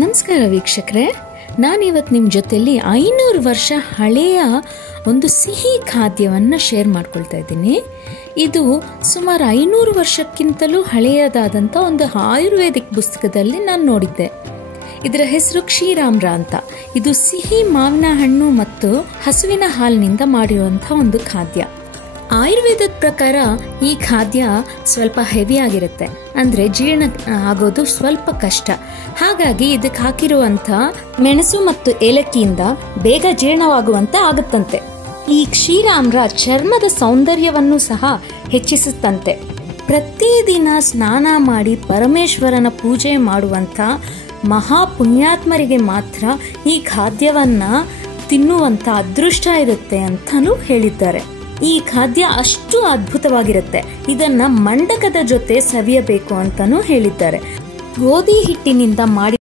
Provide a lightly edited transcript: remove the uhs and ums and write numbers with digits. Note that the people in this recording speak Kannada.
ನಮಸ್ಕಾರ ವೀಕ್ಷಕರೇ, ನಾನಿವತ್ತು ನಿಮ್ಮ ಜೊತೆಲಿ 500 ವರ್ಷ ಹಳೆಯ ಒಂದು ಸಿಹಿ ಖಾದ್ಯವನ್ನು ಶೇರ್ ಮಾಡ್ಕೊಳ್ತಾ ಇದ್ದೀನಿ. ಇದು ಸುಮಾರು 500 ವರ್ಷಕ್ಕಿಂತಲೂ ಹಳೆಯದಾದಂಥ ಒಂದು ಆಯುರ್ವೇದಿಕ್ ಪುಸ್ತಕದಲ್ಲಿ ನಾನು ನೋಡಿದ್ದೆ. ಇದರ ಹೆಸರು ಕ್ಷೀರಾಮ್ರ ಅಂತ. ಇದು ಸಿಹಿ ಮಾವಿನ ಹಣ್ಣು ಮತ್ತು ಹಸುವಿನ ಹಾಲಿನಿಂದ ಮಾಡಿರುವಂಥ ಒಂದು ಖಾದ್ಯ. ಆಯುರ್ವೇದದ ಪ್ರಕಾರ ಈ ಖಾದ್ಯ ಸ್ವಲ್ಪ ಹೆವಿ ಆಗಿರುತ್ತೆ, ಅಂದರೆ ಜೀರ್ಣ ಆಗೋದು ಸ್ವಲ್ಪ ಕಷ್ಟ. ಹಾಗಾಗಿ ಇದಕ್ಕೆ ಹಾಕಿರುವಂಥ ಮೆಣಸು ಮತ್ತು ಏಲಕ್ಕಿಯಿಂದ ಬೇಗ ಜೀರ್ಣವಾಗುವಂತೆ ಆಗುತ್ತಂತೆ. ಈ ಕ್ಷೀರಾಮ್ರ ಚರ್ಮದ ಸೌಂದರ್ಯವನ್ನು ಸಹ ಹೆಚ್ಚಿಸುತ್ತಂತೆ. ಪ್ರತಿದಿನ ಸ್ನಾನ ಮಾಡಿ ಪರಮೇಶ್ವರನ ಪೂಜೆ ಮಾಡುವಂಥ ಮಹಾಪುಣ್ಯಾತ್ಮರಿಗೆ ಮಾತ್ರ ಈ ಖಾದ್ಯವನ್ನು ತಿನ್ನುವಂಥ ಅದೃಷ್ಟ ಇರುತ್ತೆ ಅಂತಲೂ ಹೇಳಿದ್ದಾರೆ. ಈ ಖಾದ್ಯ ಅಷ್ಟು ಅದ್ಭುತವಾಗಿರುತ್ತೆ. ಇದನ್ನ ಮಂಡಕದ ಜೊತೆ ಸವಿಯಬೇಕು ಅಂತಾನೂ ಹೇಳಿದ್ದಾರೆ. ಗೋಧಿ ಹಿಟ್ಟಿನಿಂದ ಮಾಡಿ